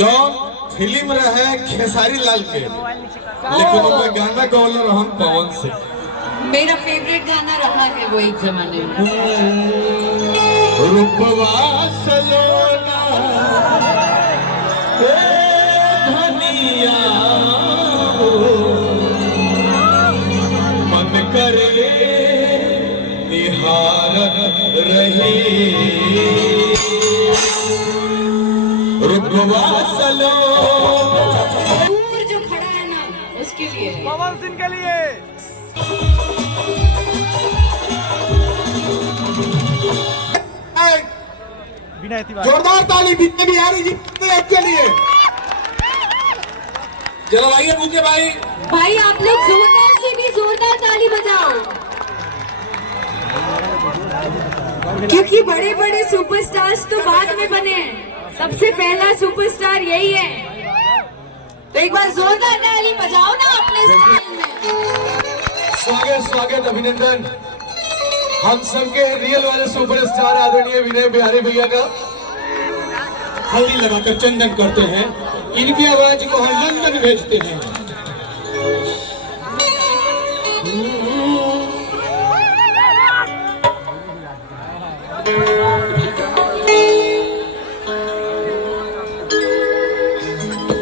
जो फिल्म रहे खेसारी लाल के, लेकिन उनमें गाना गौलर हम पवन से। मेरा फेवरेट गाना रहा है वो एक जमाने में। रूपवा सलोना ए धनिया मन करे निहारत रहे। रूपवा सलोना दूर जो खड़ा है ना उसके लिए, पवन सिंह के लिए। जोरदार ताली विनय बिहारी जी के लिए। चलो भाई मुझे भाई आप लोग जोरदार से भी जोरदार ताली बजाओ, क्योंकि बड़े बड़े सुपरस्टार्स तो बाद में बने, सबसे पहला सुपरस्टार यही है। तो एक बार जोरदार ताली बजाओ ना अपने स्टाइल में। स्वागत स्वागत अभिनंदन हम सबके रियल वाले सुपरस्टार आदरणीय विनय बिहारी भैया का। हल्दी लगाकर चंदन करते हैं, इनकी आवाज को हम लंदन भेजते हैं।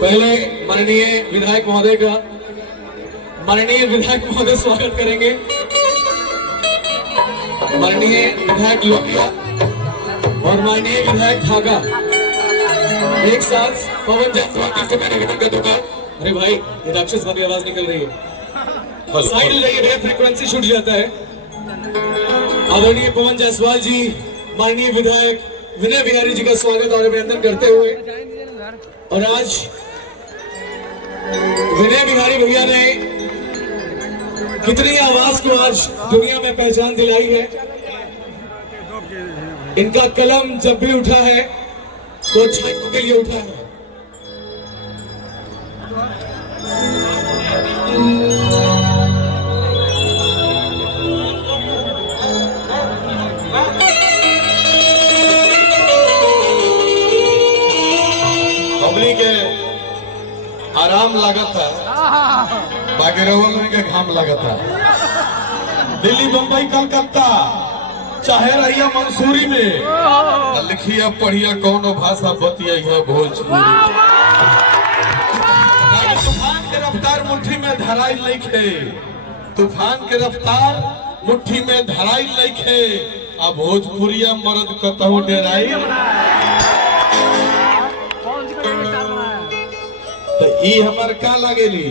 पहले माननीय विधायक महोदय का, माननीय विधायक महोदय स्वागत करेंगे। माननीय विधायक लोहिया और माननीय विधायक ठाका एक साथ पवन जायसवाल से मैंने विनती दूंगा। अरे भाई ये राक्षस वाली आवाज निकल रही है, साइड हो जाइए, फ्रीक्वेंसी छूट जाता है। आदरणीय पवन जायसवाल जी, माननीय विधायक विनय बिहारी जी का स्वागत और अभिनंदन करते हुए, और आज विनय बिहारी भैया ने कितनी आवाज को आज दुनिया में पहचान दिलाई है। इनका कलम जब भी उठा है तो छात्रों के लिए उठा है। बबली के आराम लागत था, बागेरवा में के घाम लागत था। दिल्ली, मुंबई, कलकत्ता, चाहे रहिया मंसूरी में, लिखिया पढ़िया कौनो भाषा बतिया भोजपुरी। तूफान के रफ्तार मुट्ठी में धराई लइखे, तूफान के रफ्तार मुट्ठी में धराई लइखे, अब भोजपुरिया मर्द कतहु डेराई। तो ई हमार का लगेली,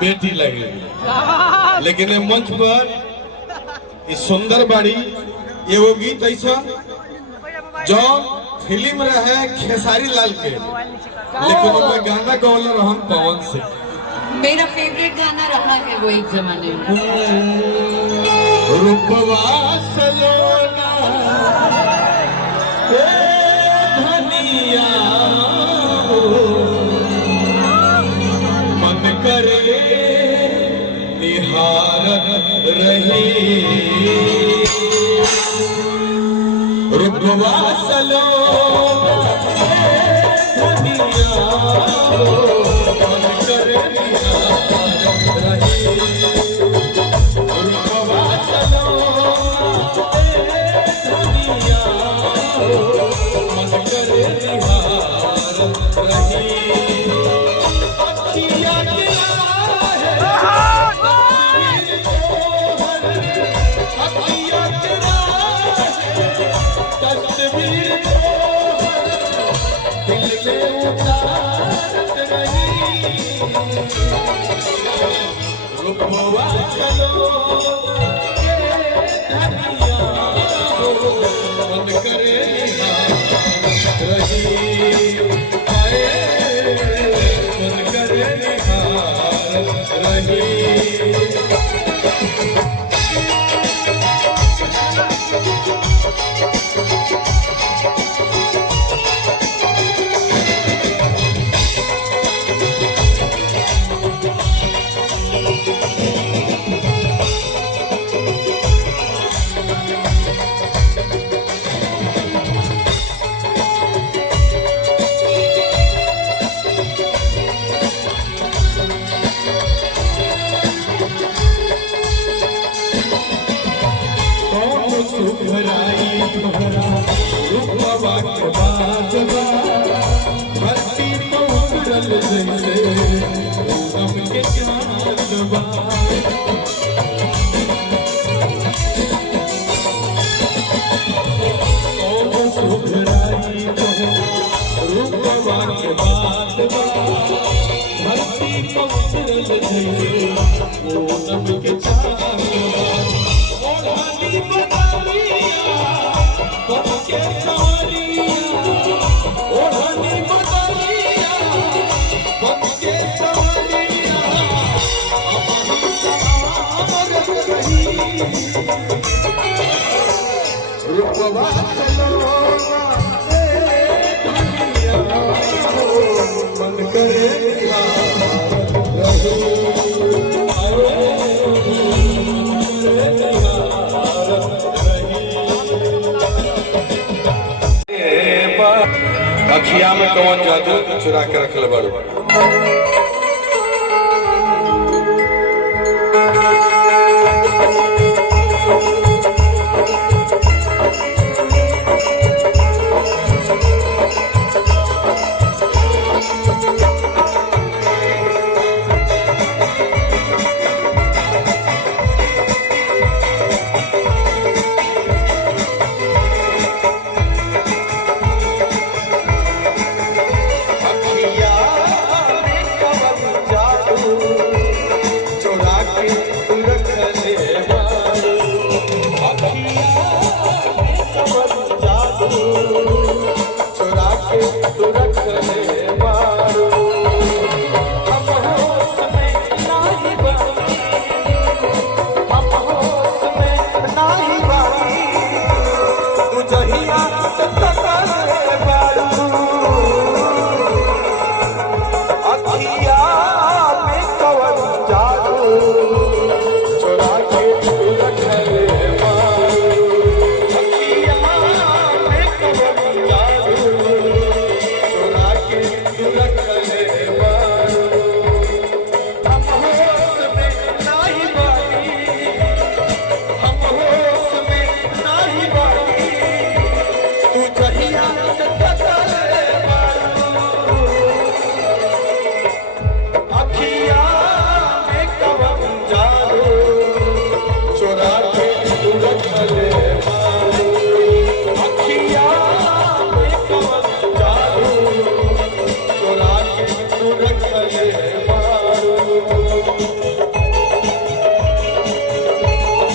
बेटी लगेली। लेकिन ये मंच पर इस सुंदर बाड़ी एगो गीत ऐसा जो फिल्म रहे खेसारी लाल के, लेकिन उनमें गाना गौलर हम पवन से। मेरा फेवरेट गाना रहा है वो एक जमाने में। रूपवा सलोना ए धनिया मन करे निहारत रहे। रूपवा सलोना ए धनिया मन करे निहारत रहे। रूपवा सलोना ए धनिया मन करे निहारत रहे। रूपवा सलोना ए धनिया मन करे निहारत रहे। हाय मन करे निहारत रहे। रूपवा के बात बा धरती पर उतरल जइसे पूनम के चांद बा ओढ़नी बदलिया बन के सवरिया ओढ़नी बदलिया बन के सवरिया हमारी सवारत रही रूपवा चलो मन करे अखिया में कौन जादू चुरा के रखल बारू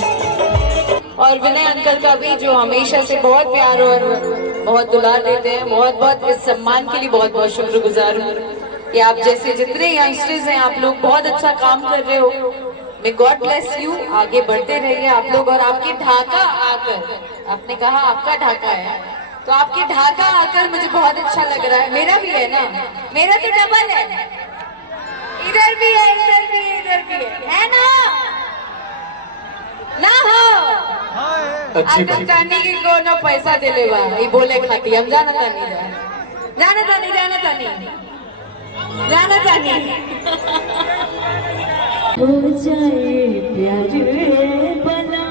और विनय अंकल का भी जो हमेशा से बहुत प्यार और बहुत दुलार देते हैं, बहुत बहुत इस सम्मान के लिए बहुत बहुत शुक्रगुजार हूँ कि आप जैसे जितने यंगस्टर्स हैं आप लोग बहुत अच्छा काम कर रहे हो। मे गॉड ब्लेस यू, आगे बढ़ते रहिए आप लोग। और आपके ढाका आकर, आपने कहा आपका ढाका है, तो आपके ढाका आकर मुझे बहुत अच्छा लग रहा है। मेरा भी है ना, मेरा तो डबल है, इधर भी है इधर भी है इधर भी है ना ना हो आदम तानी की कोनो पैसा दिले बा ई बोले खाती हम जाना तानी जाना तानी जाना तानी जाना तानी हो जाए प्यार बना